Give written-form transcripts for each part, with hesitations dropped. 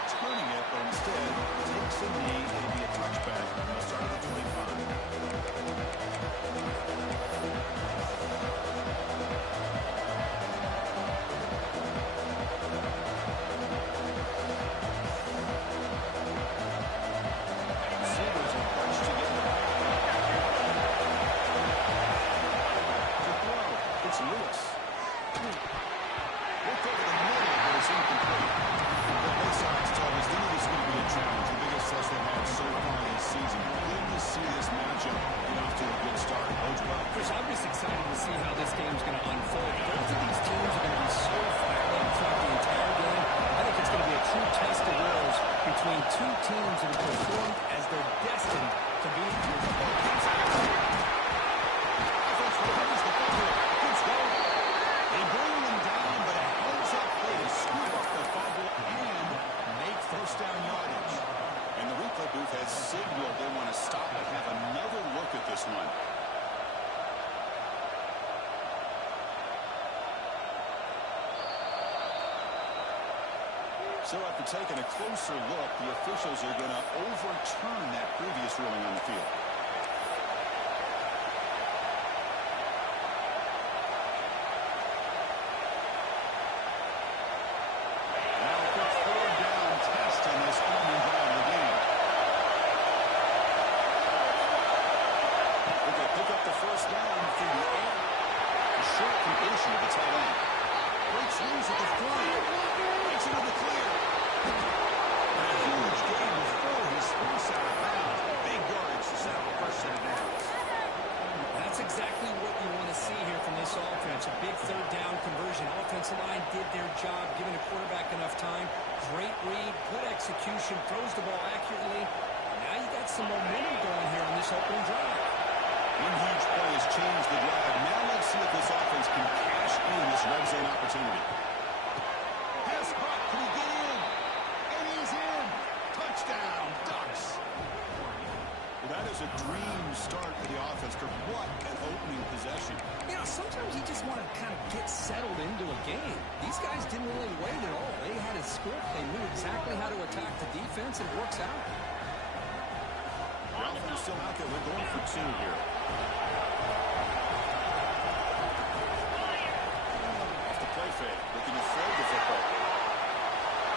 returning it, but instead takes a knee, maybe a touchback on the start of the 25. So after taking a closer look, the officials are going to overturn that previous ruling on the field. Now the third down test on this opening drive of the game. They pick up the first down through the air. A short completion of the tight end. Breaks loose at the 40. Makes it to the clear. And a huge gain before he sprints out of bounds. Big yardage to set up the first set of downs. That's exactly what you want to see here from this offense. A big third down conversion. Offensive line did their job, giving the quarterback enough time. Great read, good execution, throws the ball accurately. Now you got some momentum going here on this opening drive. One huge play has changed the drive. Now let's see if this offense can cash in this red zone opportunity. Pass caught. Can he get in? And he's in. Touchdown, Ducks. Well, that is a dream start for the offense. What an opening possession. You know, sometimes you just want to kind of get settled into a game. These guys didn't really wait at all. They had a script. They knew exactly how to attack the defense, and it works out. Ralph is still out there. We're going for two here. Off the play fake. Looking to throw the football.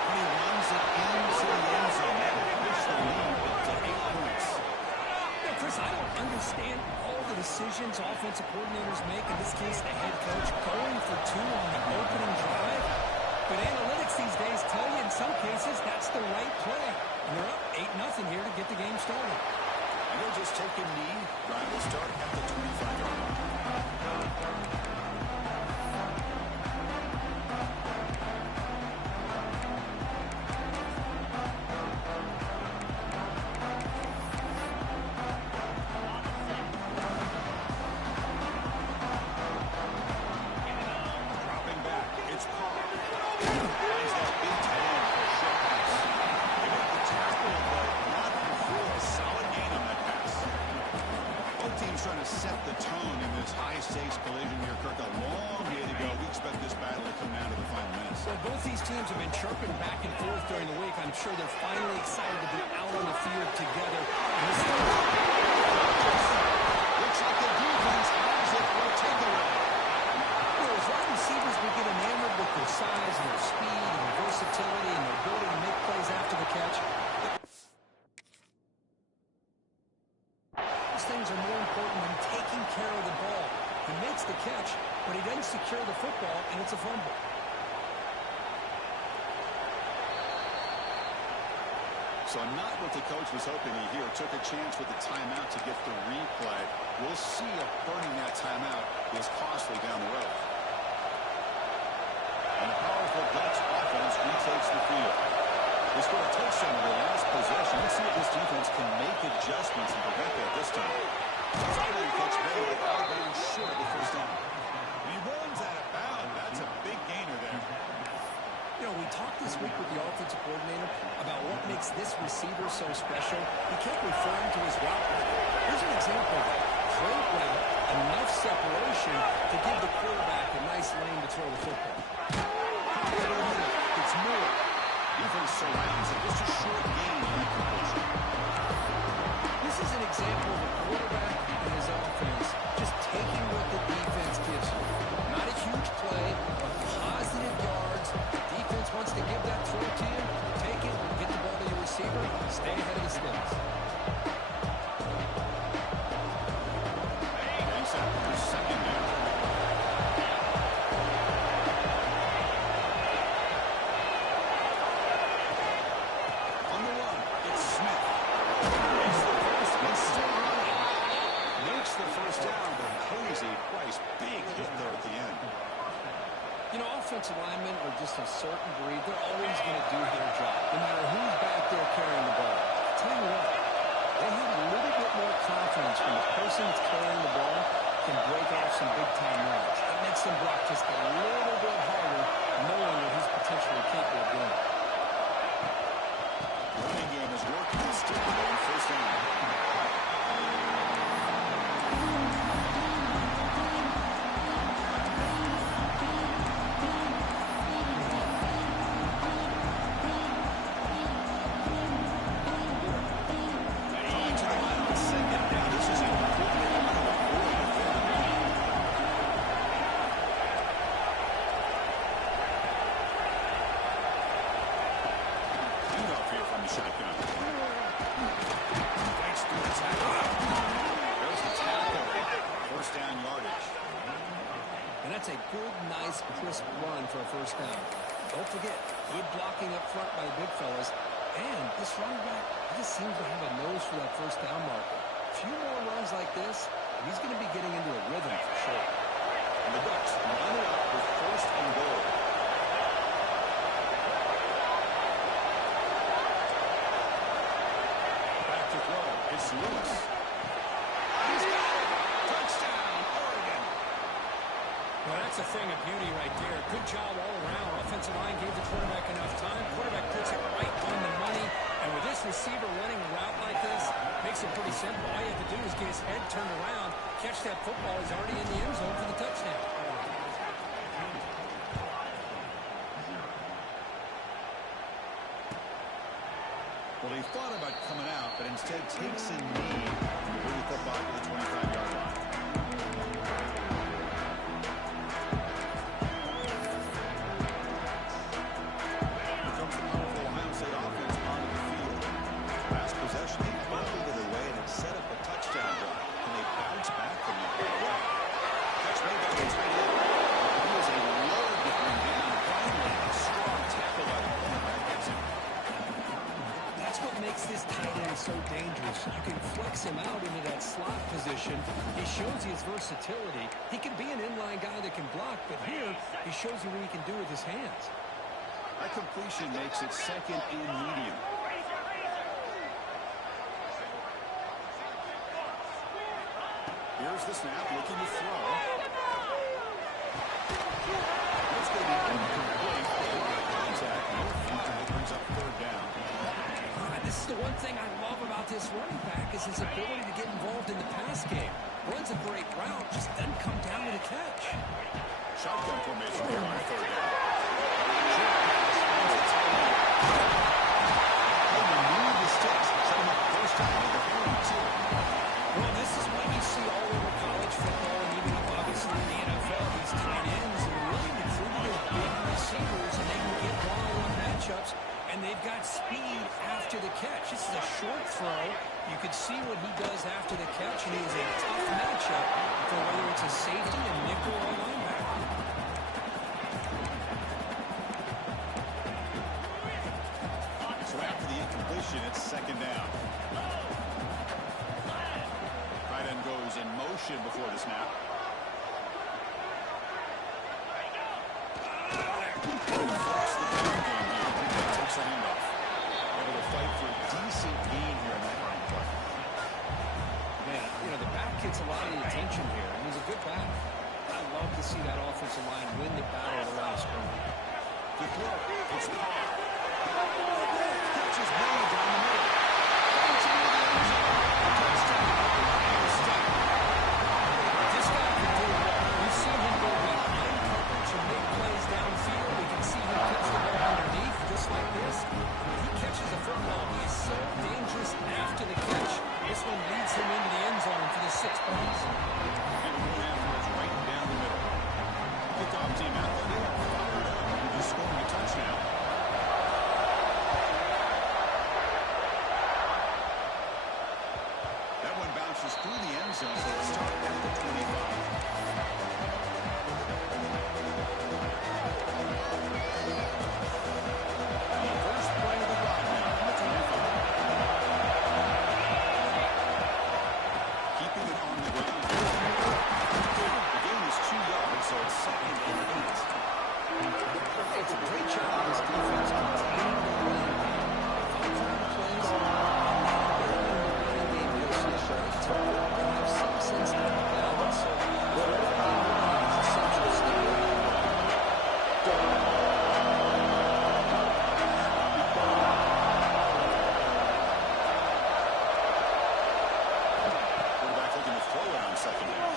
And he runs it into the end zone. That will push the lead up to 8 points. Yeah, Chris, I don't understand all the decisions offensive coordinators make. In this case, the head coach going for two on the opening drive. But analytics these days tell you in some cases that's the right play. And they're up 8-0 here to get the game started. And they'll just take a knee. Drive will start at the 25-yard line. Dropping back. It's Paul. Finds that big tight end for a short pass. They make the tackle, but not before a solid gain on that pass. Both teams trying to set the tone in this high-stakes collision here. Kirk, a long way to go. We expect this battle to come down to the final minutes. So both these teams have been chirping back and forth during the week. I'm sure they're finally excited to be out on the field together. Looks like the defense has it for a takeaway. As wide receivers, we get enamored with their size and their speed and their versatility and their ability to make plays after the catch. Those things are more important than taking care of the ball. He makes the catch, but he doesn't secure the football, and it's a fumble. So not what the coach was hoping to hear. Took a chance with the timeout to get the replay. We'll see if burning that timeout is costly down the road. And the powerful Ducks offense retakes the field. They scored a touchdown in their last possession. Let's see if this defense can make adjustments and prevent that this time. Finally, Coach Bay, but out of short of the first down. And he runs out of bounds. That's a big gainer there. You know, we talked this week with the offensive coordinator about what makes this receiver so special. He kept referring to his route. Here's an example of that. Great route, enough separation to give the quarterback a nice lane to throw the football. It's Moore. Defense surrounds him. offensive linemen are just a certain breed. They're always going to do their job, no matter who's back there carrying the ball. I'll tell you what, they have a little bit more confidence when the person that's carrying the ball can break off some big-time runs. That makes them block just a little bit harder, knowing that he's potentially capable of doing it. Running game is working. Still on first down. That's a good, nice, crisp run for a first down. Don't forget, good blocking up front by the big fellas. And this running back, he just seems to have a nose for that first down marker. A few more runs like this, he's going to be getting into a rhythm for sure. And the Ducks line it up with first and goal. Back to throw. It's Lewis. He's got it. Touchdown, Oregon. Well, that's a thing of beauty right there. Good job all around. Offensive line gave the quarterback enough time. Quarterback puts it right on the money. And with this receiver running a route like this, makes it pretty simple. All you have to do is get his head turned around, catch that football. He's already in the end zone for the touchdown. Well, he thought about coming out, but instead takes a knee to bring the football to the 25-yard line. Here comes the powerful Ohio State offense onto the field. Last possession, they fumbled it away, and it set up a touchdown drive. Can they bounce back from that right away? Catch made by the tight end. He is a load to bring down. Finally, a strong tackle by the cornerback gets him. That's what makes this tight end so dangerous. You can flex him out into that slot position. He shows you his versatility. He can be an inline guy that can block, but here he shows you what he can do with his hands. That completion makes it second and medium. Here's the snap, looking to throw. It's going to be incomplete. Contact. No future. It brings up third down. This is the one thing I love about this running back is his ability to get involved in the pass game. Runs a great route, just doesn't come down with a catch. Shotgun formation here on third down. Remove the sticks. Set him up first down at the 42. Well, this is what you see all over college football and even obviously in the NFL. These tight ends are really recruited as big receivers, and they can get one-on-one matchups, and they've got speed after the catch. This is a short throw. You can see what he does after the catch, and he is a tough matchup for whether it's a safety, a nickel, or a linebacker. So after the incompletion, it's second down. Tight end goes in motion before the snap. Flex the down game here. Takes the handoff. Able to fight for a decent gain here in that run play. Man, you know, the back gets a lot of the attention here, and he's a good back. I love to see that offensive line win the battle at the line of scrimmage. To throw, it's Parr. Catch is made down the middle. Finds him into the end zone. Touchdown, Ohio State. This guy can do it. We've seen him go behind coverage and make plays downfield. We can see him catch the ball underneath, just like this. When he catches the football, he is so dangerous after the catch. This one leads him into the end zone for the 6 points. And going after is right down the middle. Kickoff team out there. They are fired up. He's scoring a touchdown. That one bounces through the end zone, so it'll start at the 25. The first play of the drive now on the 25. Keeping it on the ground. The gain is 2 yards, so it's second and 8. It's a great job of this defense containing the running game. If I'm calling plays, I'm not abandoning the running game just yet, but it's important to have some sense of balance. So the running game running is essential still. Quarterback looking to throw it on second down.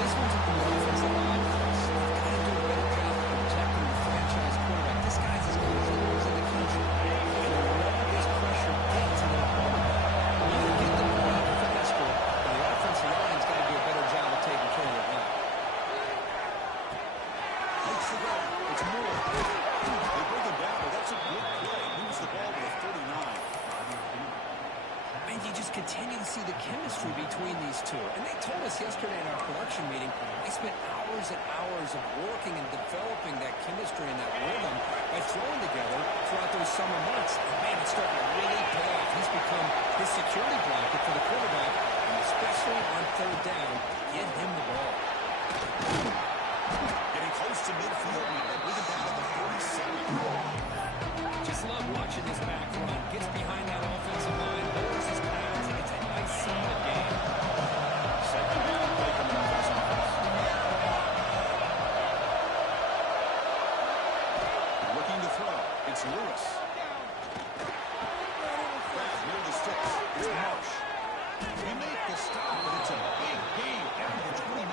This one's at the offensive line. They've got to do a better job of protecting the franchise quarterback. This guy's as good as anyone in the country. And a lot of this pressure gets to the quarterback. You can get the ball out faster, but the offensive line's got to do a better job of taking care of the ball. It's more. They bring him down, but that's a good play. Moves the ball to the 39. And you just continue to see the chemistry between these two. And they told us yesterday in our production meeting, they spent hours and hours of working and developing that chemistry and that rhythm by throwing together throughout those summer months. And man, it's starting to really pay off. He's become his security blanket for the quarterback, and especially on third down, get him the ball. Getting close to midfield now. Bring him down to the 47. Just love watching this back run. Gets behind that offensive line, lowers his pads, and it's a nice solid game. Second down, play coming up for this offense. Looking to throw. It's Lewis. Grab near the sticks. It's Marsh. They make the stop, but it's a big gain down to the 29.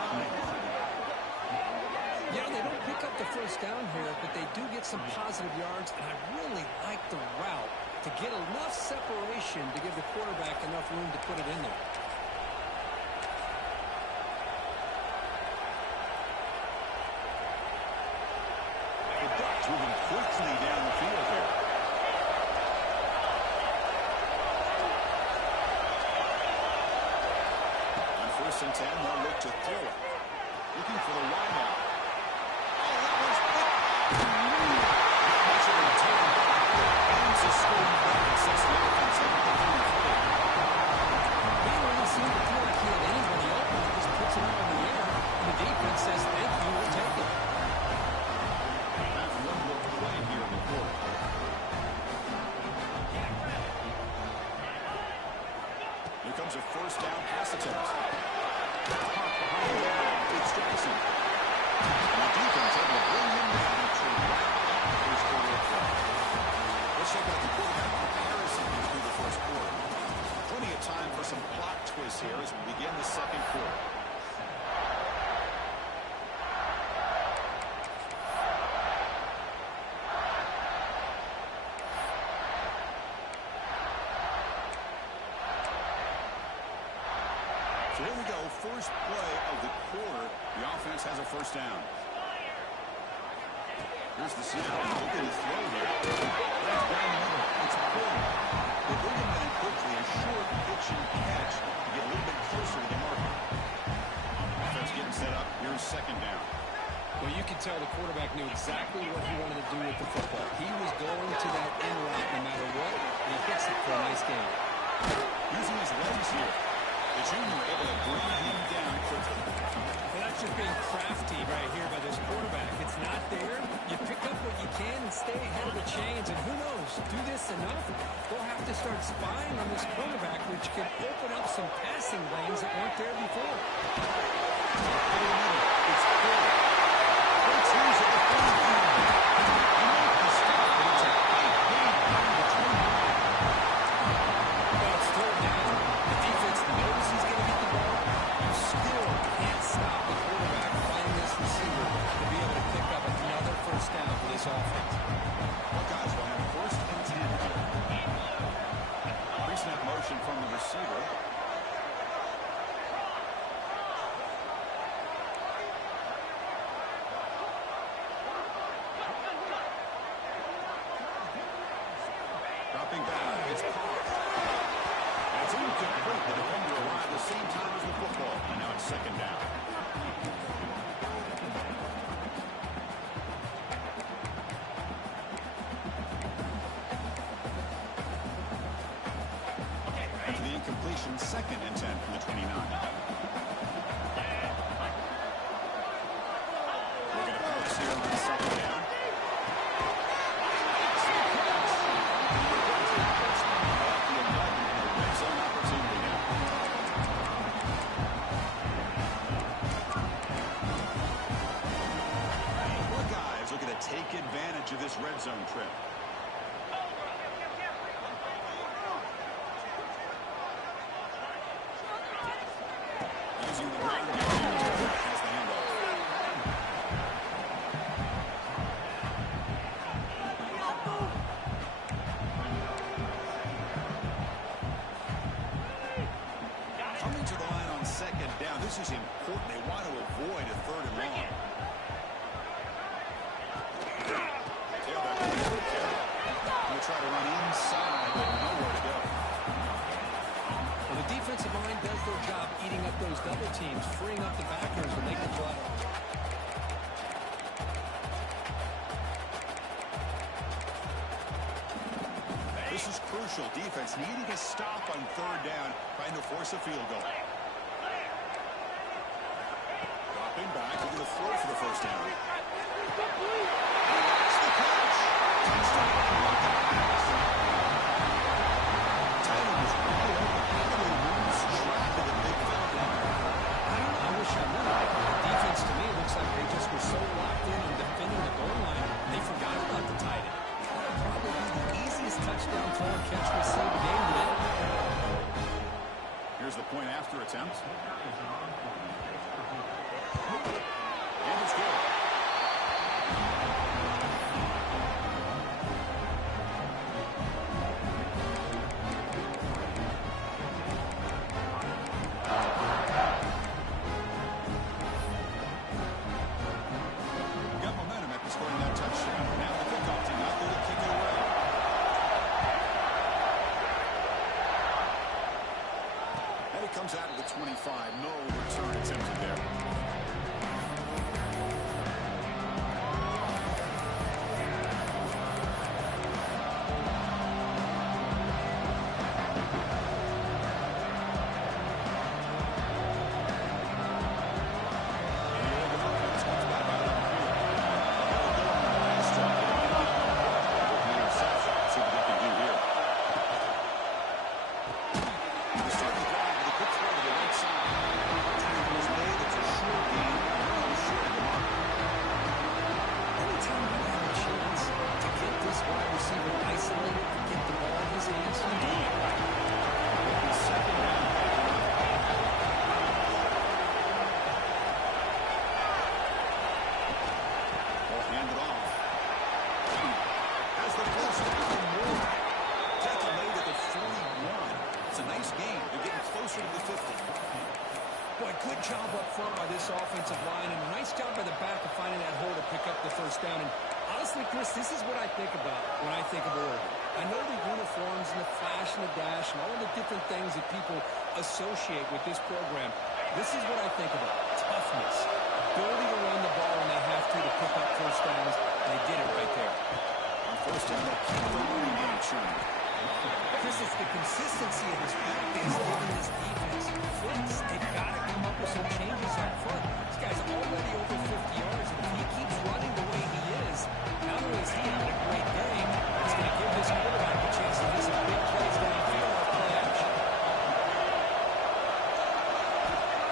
Yeah, they don't pick up the first down here, but they do get some positive yards, and I really like the route to get enough separation to give the quarterback enough room to put it in there. The Ducks moving quickly down the field here. On 1st and 10, they'll look to throw it. Looking for the wideout. Oh, that was big. Not much of a return. Aims is scoring back since the offense had the 33. He didn't really seem to feel like he had anybody open. He just puts it out in the air, and the defense says, thank you, we'll take it. That's one more play here in the quarter. Here comes a first down pass attempt. Pop behind the line. It's Jackson. And the defense able to bring him down to wrap up the first quarter of play. Let's check out the quarterback comparison through the first quarter. Plenty of time for some plot twists here as we begin the second quarter. So here we go, first play of the quarter. The offense has a first down. Here's the snap. Looking to throw here. That's down the middle. It's Porter. They bring him in quickly. A short pitch and catch to get a little bit closer to the marker. Offense getting set up. Here's second down. Well, you can tell the quarterback knew exactly what he wanted to do with the football. He was going to that in route no matter what, and he hits it for a nice game. Using his legs here. The junior able to bring him down quickly. Well, that's just being crafty right here by this quarterback. It's not there. You pick up what you can and stay ahead of the chains. And who knows, do this enough, they'll have to start spying on this quarterback, which could open up some passing lanes that weren't there before. It's Porter. It's who's at the 45. He made the stop, but it's a big gain down to 29. But it's third down. The defense knows he's going to get the ball. You still can't stop the quarterback finding this receiver to be able to pick up another first down for this offense. Buckeyes will have 1st and 10 here. Pre-snap motion from the receiver. Dropping back, it's Park. It's incomplete. The defender arrived the same time as the football, and now it's second down. After the incomplete completion, 2nd and 10 from the 29. Looking to pass here on 2nd down. Take advantage of this red zone trip. Using the ground game here, has the handoff. Coming to the line on 2nd down. This is important. They want to avoid a 3rd and long. Try to run inside, but nowhere to go. Well, the defensive line does their job eating up those double teams, freeing up the backers when they can play. This is crucial. Defense needing a stop on 3rd down, trying to force a field goal. Dropping back, looking to throw for the 1st down. That's the catch. Touchdown. So locked in on defending the goal line, they forgot about the tight end. Probably the easiest touchdown throw and catch we see the game today. Here's the point after attempt. And it's good. Comes out of the 25. No return attempted there. Good job up front by this offensive line, and a nice job by the back of finding that hole to pick up the 1st down. And honestly, Chris, this is what I think about when I think of Oregon. I know the uniforms and the flash and the dash and all of the different things that people associate with this program. This is what I think about. Toughness. Ability to run the ball when they have to pick up 1st downs, and they did it right there. On 1st down, they'll keep the running game churning. Chris, it's the consistency of this practice giving this defense fits. They've got to come up with some changes up front. This guy's already over 50 yards, and if he keeps running the way he is, not only is he having a great game, he's going to give this quarterback a chance to do some big plays downfield off play action.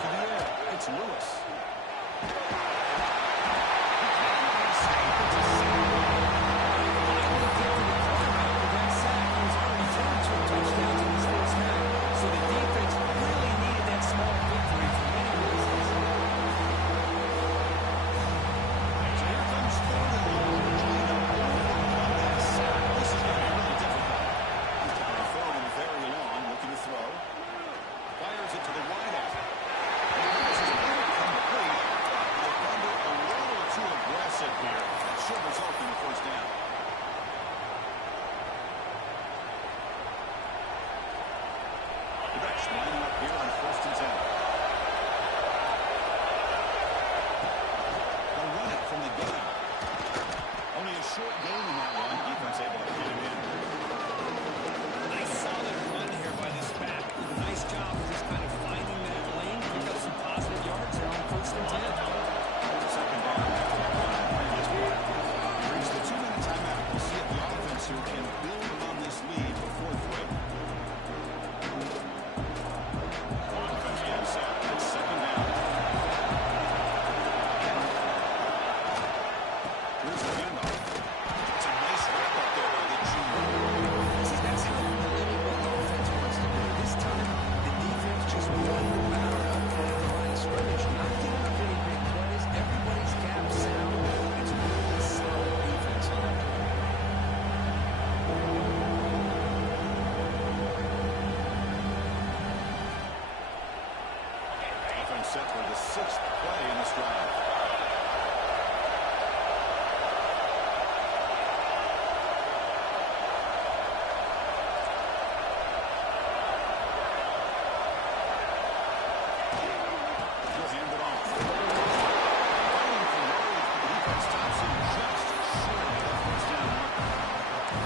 To the air, it's Lewis. set for the 6th play in this drive. He'll hand it off. Fighting for yards, but the defense stops him just short of that first down marker.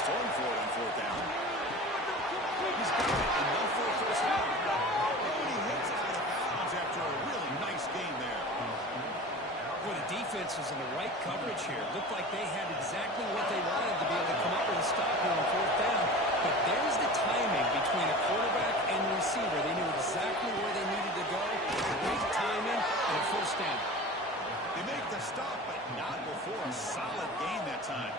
Going for it on 4th down. He's got it. Enough for a first down. And he hits out of bounds after a really nice game there. Well, the defense was in the right coverage here. Looked like they had exactly what they wanted to be able to come up with a stop here on 4th down. But there's the timing between a quarterback and the receiver. They knew exactly where they needed to go. Great timing and a first down. They make the stop, but not before a solid game that time.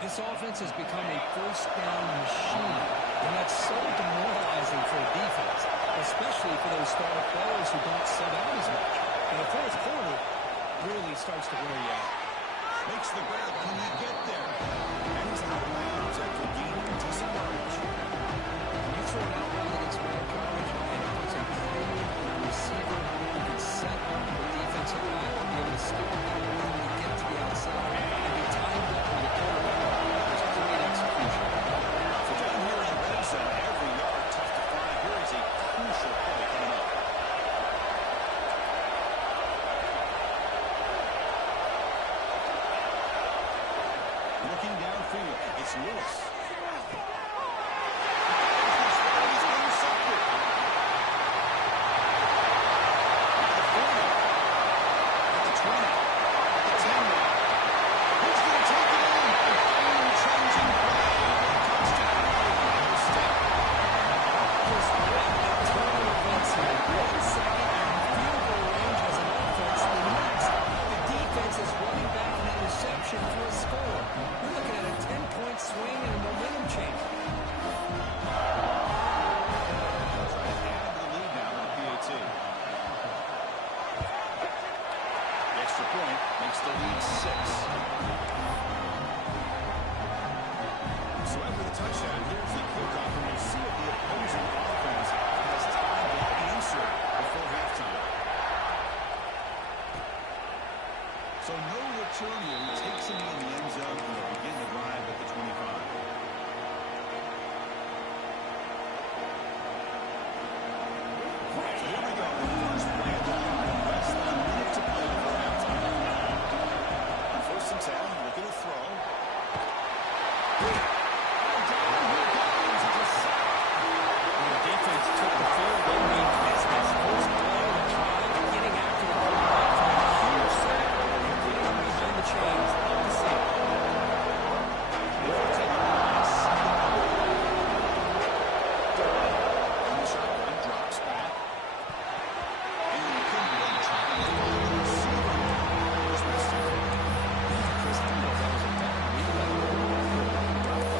This offense has become a first down machine, and that's so demoralizing for a defense, especially for those star players who don't set out as much. And the fourth quarter really starts to wear you out. Makes the grab. Can he get there? And he's out of bounds after gaining decent yardage. When you throw an outline against man coverage, and it puts a premium on the receiver who can set up the defensive line and be able to stick with that ability to get to the outside and be timed up with a quarterback. So down here in the red zone, every yard tough to find. Here is a crucial play coming up. Looking downfield, it's Lewis. He's intercepted. At the 40, at the 20, at the 10 now. He's going to take it in. Game-changing play. Touchdown, Ohio State. Just great turn of events here. 1 second and field goal range as an offense. The next, the defense is running back an interception for a score. We're looking at a 10-point swing and a momentum change. Trying to add to the lead now with the PAT. The extra point makes the lead 6. So after the touchdown, here's the kickoff, and we'll see if the opposing offense has time to answer before halftime. So no return here. He takes him in the end zone, and they'll begin the drive at the 25. So here we go. The first play of the drive. Less than a minute to play before halftime. On 1st and 10, looking to throw. The defense took the field goal lead as this first play of the drive, getting after the quarterback for a huge sack and getting him behind the chains. Love to see it. They'll take a pass. On the shotgun, drops back. Incomplete. Trying to find the receiver. Here's Winston. Chris, I don't know if that was a bad read by the quarterback.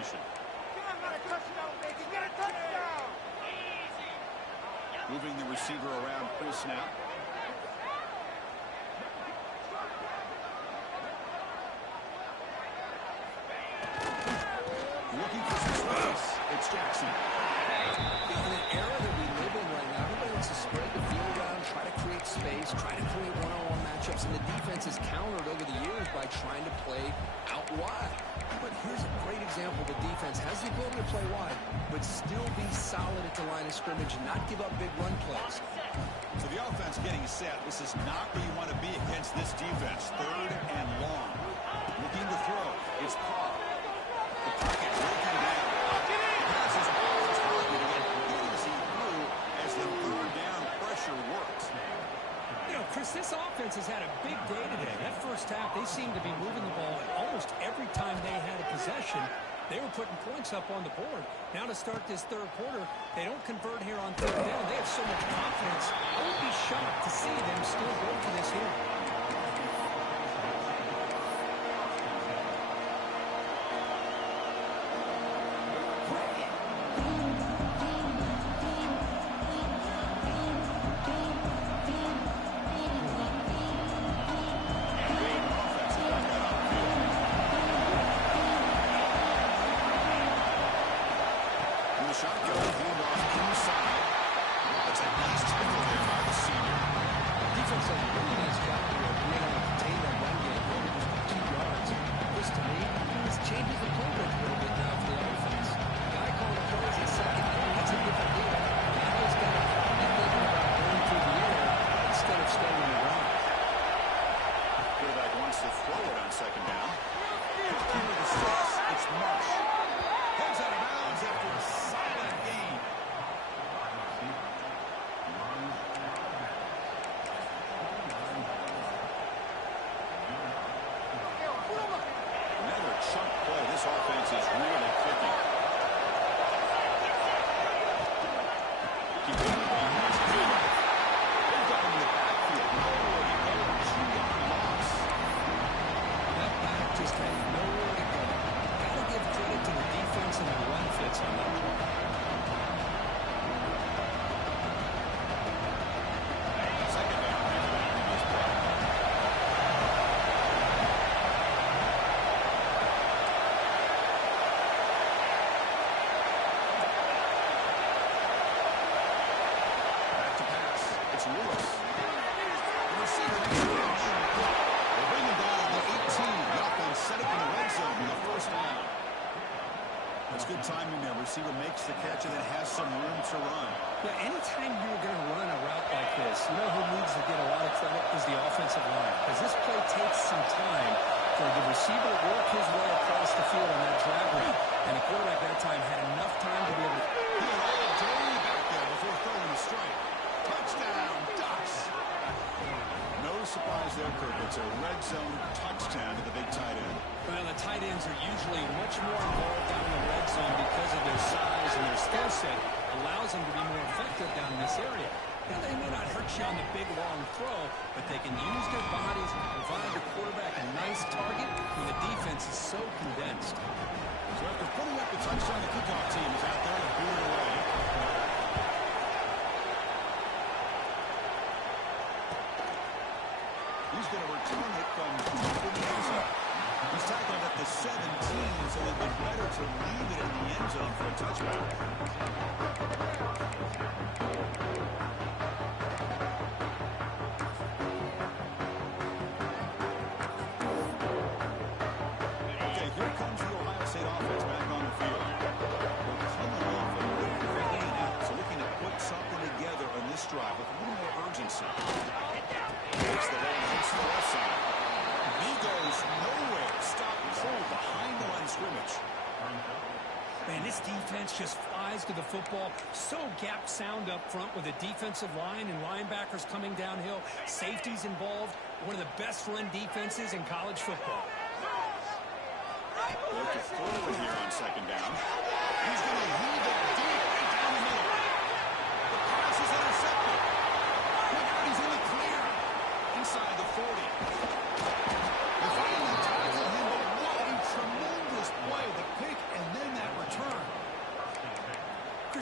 completion. Moving the receiver around pre-snap. Looking for some space. It's Jackson. In an era that we live in right now, everybody wants to spread the field around, try to create space, try to create one-on-one matchups, and the defense has countered over the years by trying to play out wide. But here's a great example. The defense has the ability to play wide, but still be solid at the line of scrimmage and not give up big run plays. So the offense getting set. This is not where you want to be against this defense. 3rd and long. Looking to throw. It's Paul. The pocket broken down. Passes all targeted and easy through as the 3rd down pressure works. You know, Chris, this offense has had a big day today. That first half, they seemed to be moving the ball almost every time they had a possession. They were putting points up on the board. Now to start this 3rd quarter, they don't convert here on 3rd down. They have so much confidence. I would be shocked to see them still go for this here. Timing there. Receiver makes the catch and then has some room to run. Yeah, anytime you're going to run a route like this, you know who needs to get a lot of credit is the offensive line. Because this play takes some time for the receiver to work his way across the field on that drag route. And the quarterback that time had enough time to be able to... He had all day back there before throwing the strike. Touchdown, Ducks! No surprise there, Kirk. It's a red zone touchdown to the big tight end. Well, the tight ends are usually much more involved down in the red zone because of their size and their skill set. Allows them to be more effective down in this area. Now, they may not hurt you on the big, long throw, but they can use their bodies and provide the quarterback a nice target when the defense is so condensed. So after putting up the touchdown, the kickoff team is out there to boot it away. He's going to return it from the end zone. He's tackled at the 17, so they've been better to leave it in the end zone for a touchback. Okay, here comes the Ohio State offense back on the field. We're coming off a little bit of a in and out, so looking to put something together on this drive with a little more urgency. Takes the ball and hits the left side. He goes nowhere. Stop cold behind the line of scrimmage. Man, this defense just flies to the football. So gap sound up front with a defensive line and linebackers coming downhill. Safeties involved. One of the best run defenses in college football. Looking forward here on 2nd down. He's going to leave it deep right down the middle. The pass is intercepted. Look out, he's in the clear. Inside the 40. They finally tackle him, but what a tremendous play. The pick and then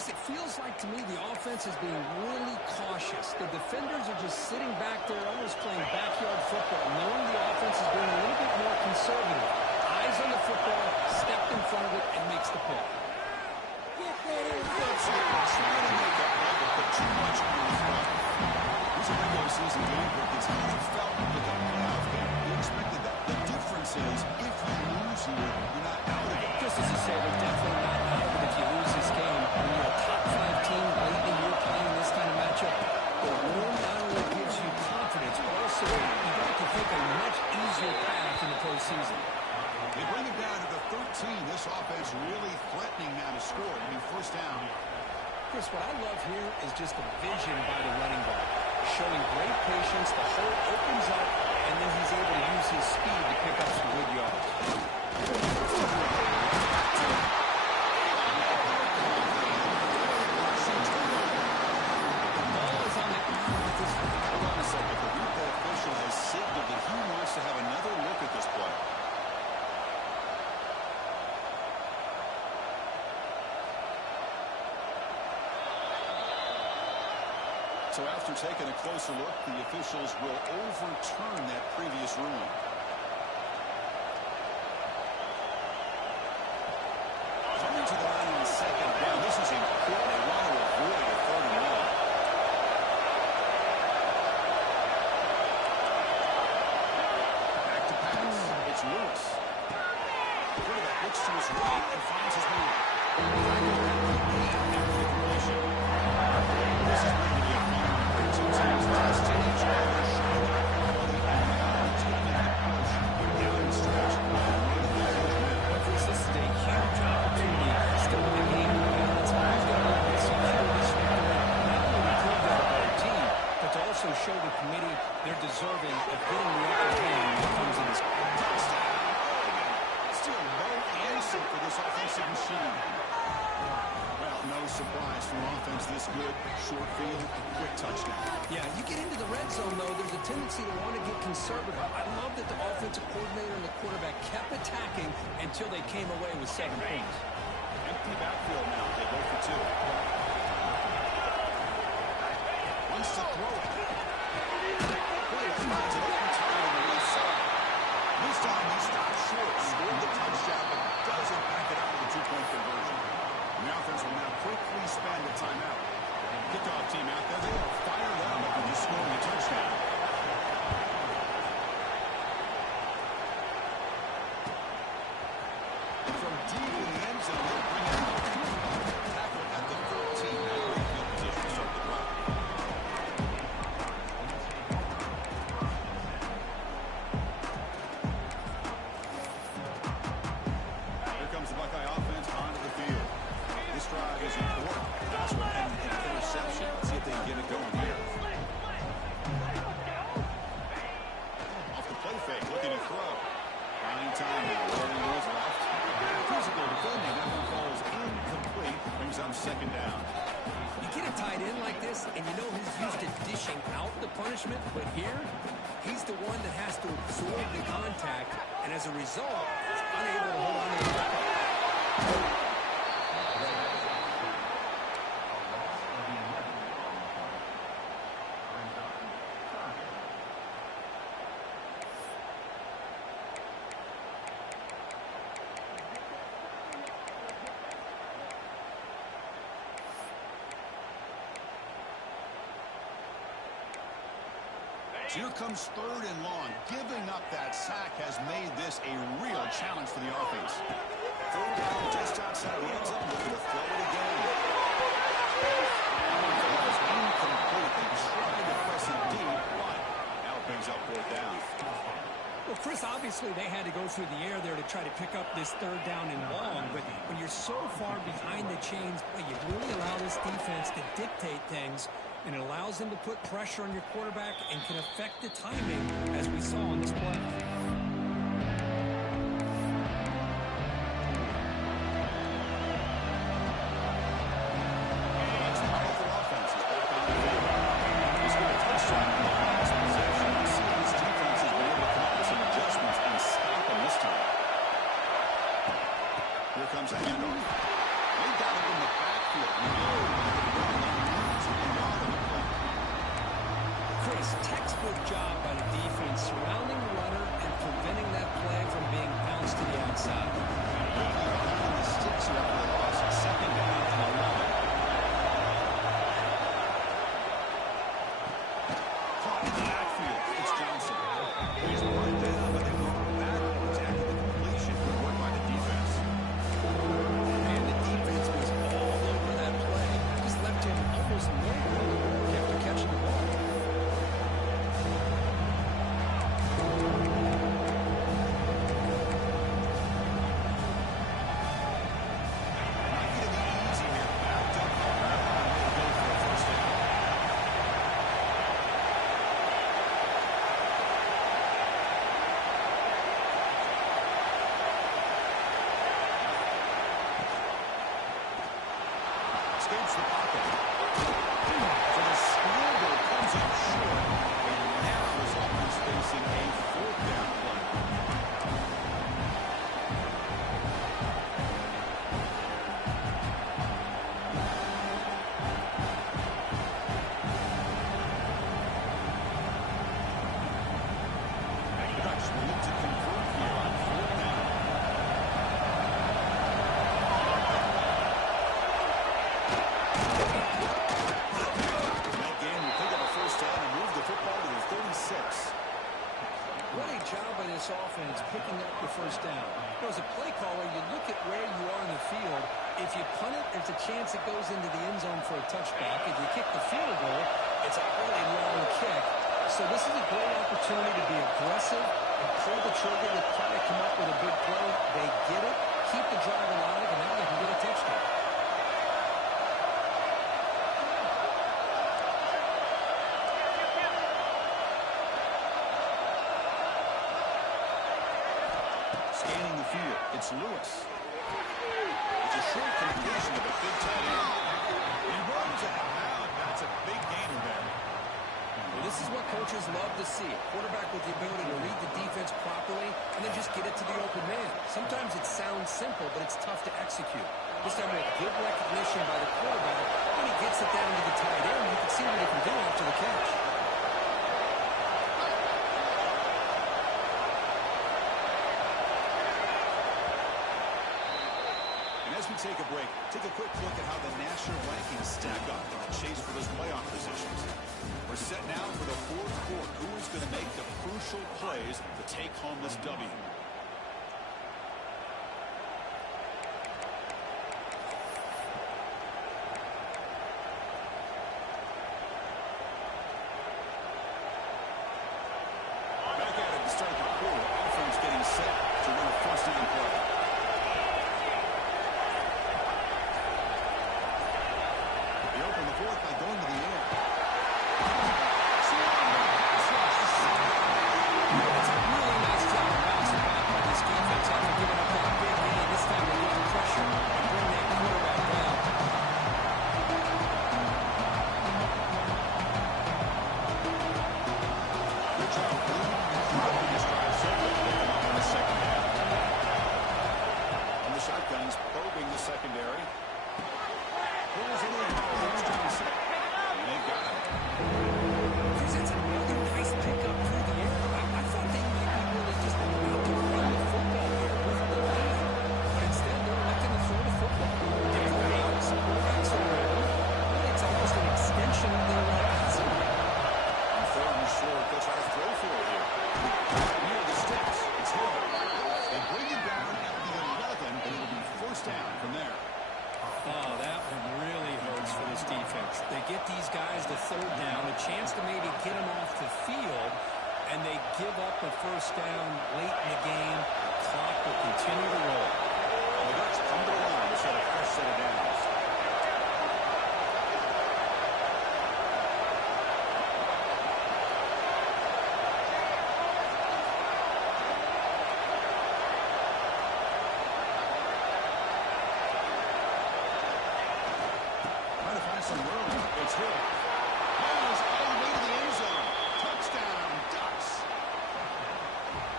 Chris, it feels like to me the offense is being really cautious. The defenders are just sitting back there almost playing backyard football, knowing the offense is being a little bit more conservative. Eyes on the football, stepped in front of it, and makes the play. Trying to make that play, but put too much on the front. This is a regular season game, but it's how it felt like a playoff game. We expected that. The difference is, if you lose here, you're not out of it. Just as you say, they're definitely not out of it if you lose this game. When you're a top-5 team late in the year playing this kind of matchup, the win not only gives you confidence, but also you got to take a much easier path in the postseason. They bring it down to the 13. This offense really threatening now to score. I mean, first down. Chris, what I love here is just the vision by the running back. Showing great patience, the hole opens up, and then he's able to use his speed to pick up some good yards. Hold on a second. The replay official has signaled that he wants to have another look at this play. So after taking a closer look, the officials will overturn that previous ruling. Coming to the line on second down. This is important. They want to avoid a 3rd and 1. Back to pass. It's Lewis. Quarterback looks to his right and finds his man. This is going to be a fun one. Two teams testing each other, showing their quality, and now taking that push down the stretch. Chris, this is a huge opportunity still in the game. Let's move the ball and secure this victory. Not only to prove they're a better team, but to also show the committee they're deserving of getting the upper hand when it comes to this. Touchdown. Still no answer for this offensive machine. Well, no surprise from offense this good. Short field, quick touchdown. Yeah, you get into the red zone, though, there's a tendency to want to get conservative. I love that the offensive coordinator and the quarterback kept attacking until they came away with 7 points. Empty backfield now. They go for 2. Wants to throw it. Player finds it open time on the left side. This time he stops short, scored the touchdown, but doesn't back it out with a 2-point conversion. The offense will now quickly spend a timeout. Kickoff team out there. They are fired up after just scoring a touchdown. From deep in the end zone, they'll bring it out. Tackle at the 13. Now great field position to start the drive. Here comes the Buckeye offense onto the field. This drive is important. That's what had an interception. Let's see if they can get it going here. Off the play fake, looking to throw. Fine time now, rolling those left. Physical defending, that one falls incomplete. Brings up 2nd down. You get a tight end like this, and you know he's used to dishing out the punishment, but here, he's the one that has to absorb the contact, and as a result, is unable to hold on to the football. Here comes 3rd and long. Giving up that sack has made this a real challenge for the offense. 3rd down just outside the end zone. Looking to throw it again. It was incomplete. They tried to press it deep, but now it brings up 4th down. Well, Chris, obviously they had to go through the air there to try to pick up this 3rd down and long, but when you're so far behind the chains, well, you really allow this defense to dictate things, and it allows them to put pressure on your quarterback and can affect the timing, as we saw on this play. backfield. Chris, textbook job by the defense surrounding the runner and preventing that play from being bounced to the outside. Behind the sticks here after the loss. Second down and 11. Caught in the backfield. It's Johnson. He's brought it down, but they brought him back after the completion. Good work by the defense. And the defense was all over that play. Just left him almost no room after catching the ball. Escapes the pocket. For the screen goal, comes up short. And now his offense facing a fourth down play. The Ducks will look to convert here on fourth down. What a job by this offense picking up the first down. As a play caller, you look at where you are in the field. If you punt it, there's a chance it goes into the end zone for a touchback. If you kick the field goal, it's a really long kick. So this is a great opportunity to be aggressive and pull the trigger to try to come up with a big play. They get it, keep the drive alive, and now they can get a touchdown. Scanning the field, it's Lewis. It's a short completion of a big tight end. He runs it out. That's a big gainer there. Well, this is what coaches love to see. A quarterback with the ability to read the defense properly and then just get it to the open man. Sometimes it sounds simple, but it's tough to execute. This time with good recognition by the quarterback, when he gets it down to the tight end, you can see what he can do after the catch. As we take a break, take a quick look at how the national rankings stack up in the chase for those playoff positions. We're set now for the fourth quarter. Who is going to make the crucial plays to take home this W? Back at it to start the quarter. Offense getting set to run a first down play. They open the fourth by going to the air. It's a really nice job bouncing back by this defense after giving up that big gain. This time they get the pressure and bring that quarterback down. Good job of leading this drive so quickly in the second half. On the shotgun, he's probing the secondary. Pulls it in. Here's Johnson. And they got it. Chris, it's another nice pickup through the air. I thought they might be really just about to run the football here with the lead. But instead, they're electing to throw the football. Different routes, quarterbacks are around. Really, it's almost an extension of their passing game. On third and short, they'll try to throw for it here. Near the sticks. It's Hill. They bring it down at the 11, and it'll be first down from there. Oh, that one really hurts for this defense. They get these guys the third down, a chance to maybe get them off the field, and they give up a first down late in the game. The clock will continue to roll. The Ducks come to the line to set a fresh set of downs. Trying to find some room. It's Hill. Goes all the way to the end zone. Touchdown, Ducks.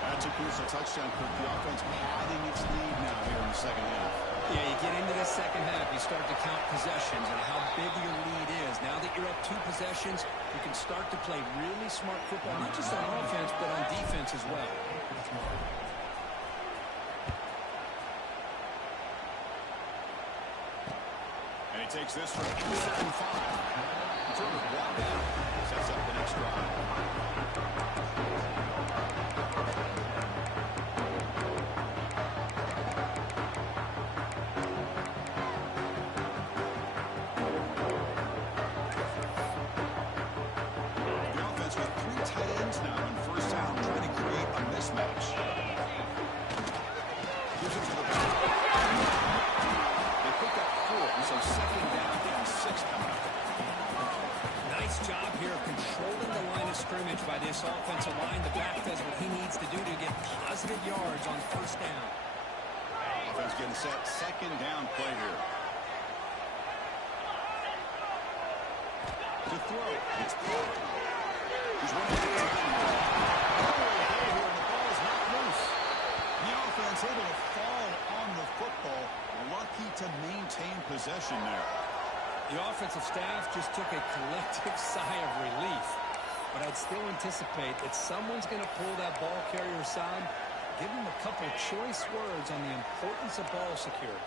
That's a crucial touchdown, Kirk. The offense padding its lead now here in the second half. Yeah, you get into the second half, you start to count possessions and how big your lead is. Now that you're up 2 possessions, you can start to play really smart football, not just on offense, but on defense as well. And he takes this from inside 5. Sort of brought down. Sets up the next drive. The offense with 3 tight ends now on first down, trying to create a mismatch. Gives it to the back. They pick up 4, so second down and 6 coming up. Nice job here of controlling the line of scrimmage by this offensive line. The back does what he needs to do to get positive yards on first down. Offense getting set. Second down play here. To throw. It's Pollard. He's running the time here. And the ball is not loose. The offense able to fall on the football. Lucky to maintain possession there. The offensive staff just took a collective sigh of relief. But I'd still anticipate that someone's going to pull that ball carrier aside, give him a couple choice words on the importance of ball security.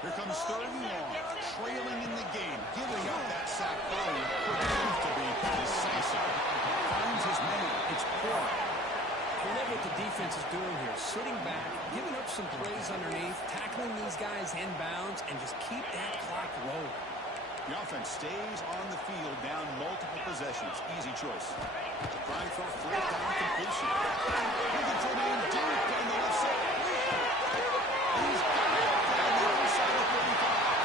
Here comes third and long, trailing in the game, giving up that sack earlier. Proved to be decisive. Finds his man. It's poor. I love what the defense is doing here. Sitting back, giving up some plays underneath, tackling these guys inbounds, and just keep that clock rolling. The offense stays on the field, down multiple possessions. Easy choice. Trying for a fourth down completion. Looking for man deep on the left side. He's got it on the other side of 35.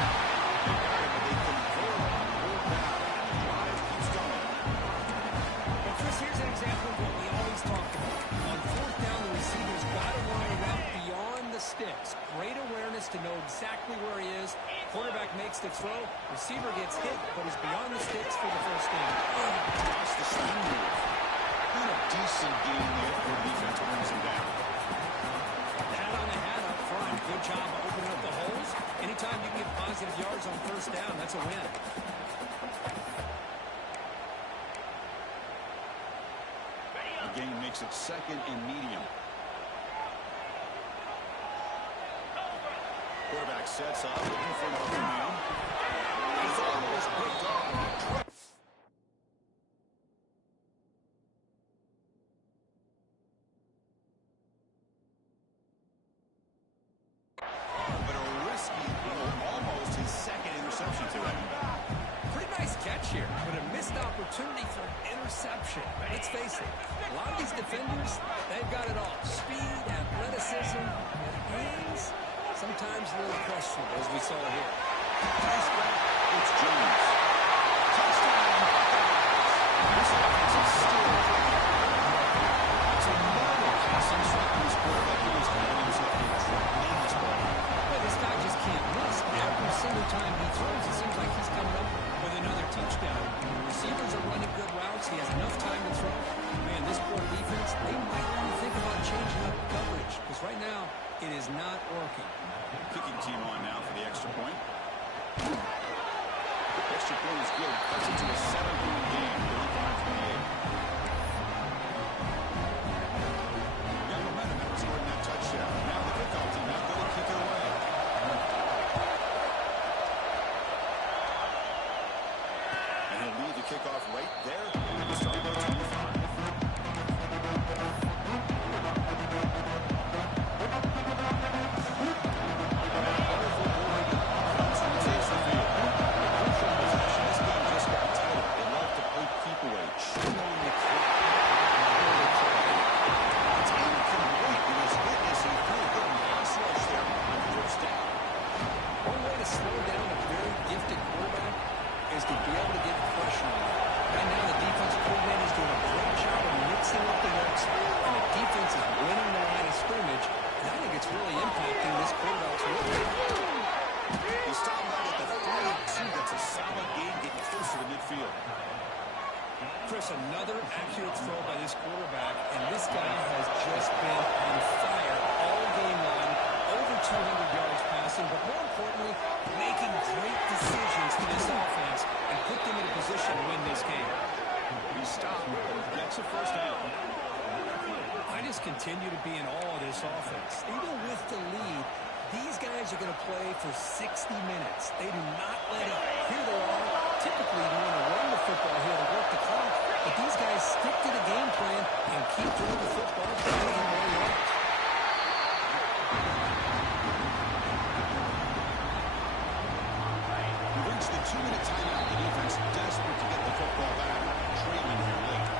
They got it, but they convert on fourth down. The drive keeps going. Well, Chris, here's an example of what we always talk about. On fourth down, the receiver's got to run a route beyond the sticks. Great awareness to know exactly where he is. Quarterback makes the throw. Receiver gets hit, but is beyond the sticks for the first down. Lost the spin move. Not a decent game there for defense brings him down. Hat on the hat up front. Good job opening up the holes. Anytime you can get positive yards on first down, that's a win. The game makes it second and medium. Quarterback sets up, looking for another man. He's almost picked off. But a risky throw, almost his second interception today. Pretty nice catch here, but a missed opportunity for an interception. Let's face it, a lot of these defenders, they've got it all. Speed, athleticism, hands, sometimes a little questionable, as we saw here. It's Jones. Touchdown. This offense is still it's another passing shot from his quarterback. He was having himself a tremendous ball. Well, this guy just can't miss. Every single time he throws, it seems like he's coming up with another touchdown. Receivers are running good routes. He has enough time to throw. Man, this poor defense, they might want to think about changing up coverage, because right now it is not working. Kicking team on now for the extra point. Extra point is good. Cuts it to a 7-point game. 35-28. Got momentum after scoring that touchdown. Now the kickoff team not going to kick it away. And he'll lead the kickoff right there. We'll start at 25. Another accurate throw by this quarterback, and this guy has just been on fire all game long. Over 200 yards passing, but more continue to be in awe of this offense. Even with the lead, these guys are going to play for 60 minutes. They do not let up. Here they are. Typically, you want to run the football here to work the clock, but these guys stick to the game plan and keep throwing the football, getting in more yards. We've reached the 2-minute timeout. The defense desperate to get the football back, trailing here late.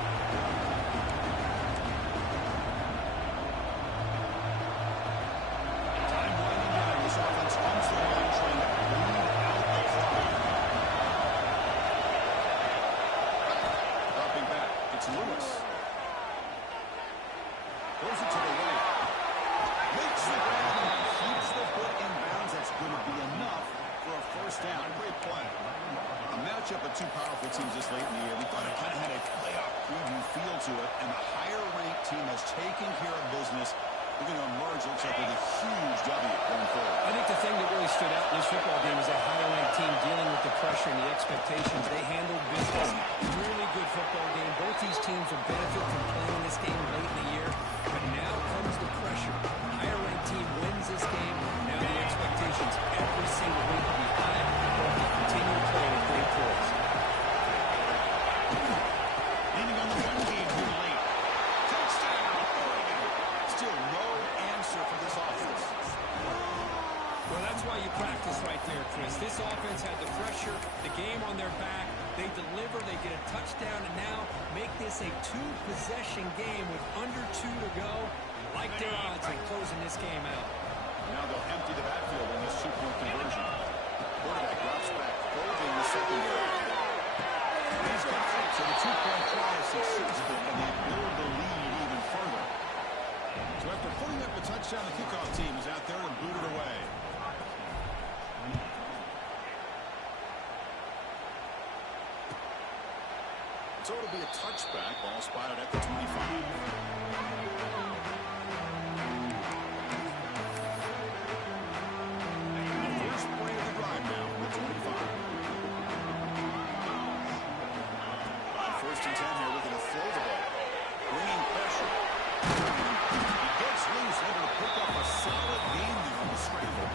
Time winding down. This offense comes to the line trying to bleed out the clock. Dropping back. It's Lewis. Throws it to the right. Makes the grab and keeps the foot in bounds. That's going to be enough for a first down. Great play. A matchup of two powerful teams this late in the year. We thought it kind of had a playoff preview feel to it, and the higher-ranked team has taken care of business. They're going to emerge, looks like, with a huge W going forward. I think the thing that really stood out in this football game is that higher-ranked team dealing with the pressure and the expectations. They handled business. Really good football game. Both these teams will benefit from playing this game late in the year. But now comes the pressure. Higher-ranked team wins this game. Now the expectations every single week will be high. But they continue to play with great poise. Leaning on the run game here late. Touchdown, Oregon. Still no answer for this offense. Well, that's why you practice right there, Chris. This offense had the pressure, the game on their back. They deliver, they get a touchdown, and now make this a two-possession game with under 2 to go. Like their odds of closing this game out. Now they'll empty the backfield on this two-point conversion. Quarterback drops back, probing the secondary. He's got it. So the two-point try is successful, and they build the lead even further. So after putting up a touchdown, the kickoff team is out there and booted away. So it'll be a touchback. Ball spotted at the 25. First and 10 here, looking to throw the ball. Bringing pressure. He gets loose, able to pick up a solid gain there on the scramble.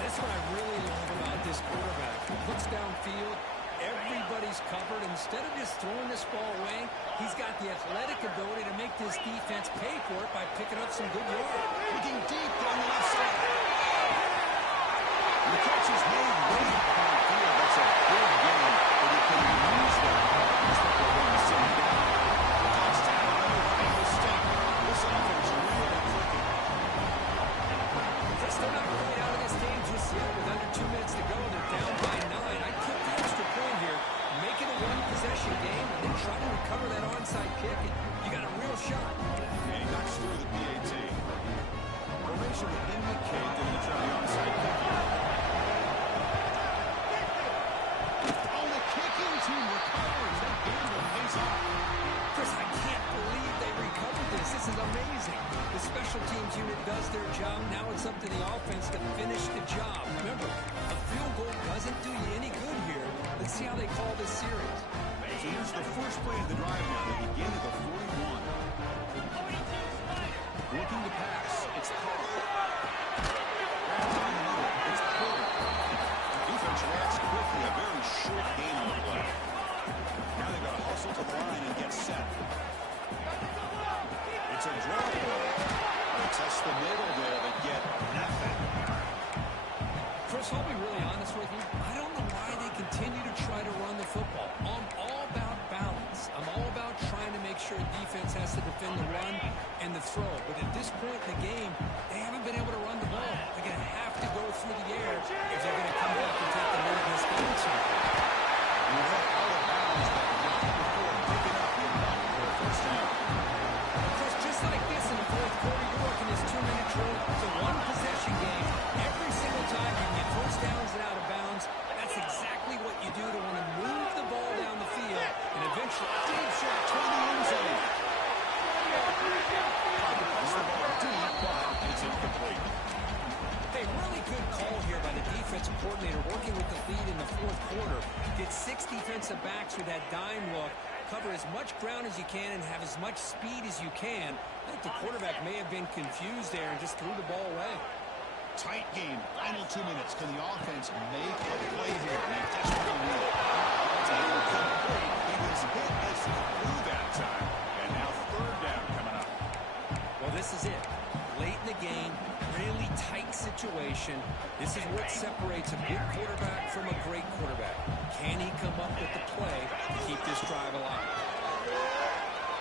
That's what I really love about this quarterback. He looks downfield. Everybody's covered. Instead of just throwing this ball away, he's got the athletic ability to make this defense pay for it by picking up some good yards. Looking deep down the left side. The catch is made way downfield. That's a big gain, but he can use that. He's not going to send it down. Touchdown, Ohio State. This offense really clicking. They're not really out of this game just yet. With under 2 minutes to go, they're down by 9. I'd kick the extra point here. Make it a one-possession game and then try to recover that onside kick. You got a real shot. And he knocks through the PAT. Formation would indicate that he tried the onside kick here. Oh, the kicking team recovers. That gamble pays off. Chris, I can't believe they recovered this. This is amazing. The special teams unit does their job. Now it's up to the offense to finish the job. Remember, a field goal doesn't do you any good here. Let's see how they call this series. So here's the first play of the drive now. They begin at the 41. Looking to pass. It's Carr. Down the middle. It's Porter. Defense reacts quickly. A very short game on the play. Now they've got to hustle to the line and get set. It's a draw ball. They test the middle there. They get nothing. Chris, I'll be really honest with you. I don't know why they continue to try to run the football. I'm all about balance. I'm all about trying to make sure defense has to defend the run and the throw. But at this point in the game, they haven't been able to run the ball. They're going to have to go through the air if they're going to come back and take the lead in this game. You have out of bounds that night before picking up for a first down. Chris, just like this in the fourth quarter, you're working this 2-minute drill. It's a one-possession game. Every single time you get first downs and out of bounds, that's exactly what you do to want to move the ball down the field and eventually deep shot toward the end zone. Pass the ball deep, but it's incomplete. Hey, really good call here by the defensive coordinator working with the lead in the fourth quarter. Get 6 defensive backs with that dime look. cover as much ground as you can and have as much speed as you can. I think the quarterback may have been confused there and just threw the ball away. Tight game. Final 2 minutes. Can the offense make a play here? They desperately need it. Tackle complete. He was hit as he threw that time. And now third down coming up. Well, this is it. Late in the game, really tight situation. This is what separates a good quarterback from a great quarterback. Can he come up with the play to keep this drive alive?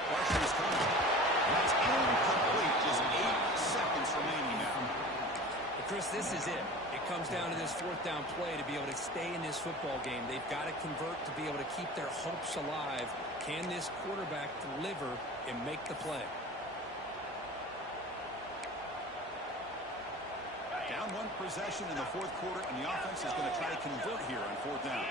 Pressure's coming. That's incomplete. Just 8 seconds remaining now. But Chris, this is it. It comes down to this fourth down play to be able to stay in this football game. They've got to convert to be able to keep their hopes alive. Can this quarterback deliver and make the play? Down 1 possession in the fourth quarter, and the offense is going to try to convert here on fourth down.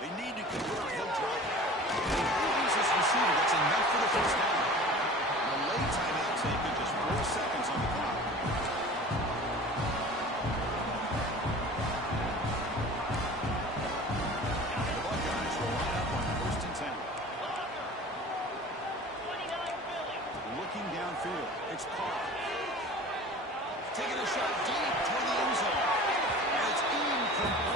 They need to convert. He'll drop back. He uses receiver. That's enough for the first down. The late timeout taken, just 4 seconds on the clock. The Buckeyes will line up on first and 10. Looking downfield. It's Carr. Taking a shot deep toward the end zone. And it's incomplete.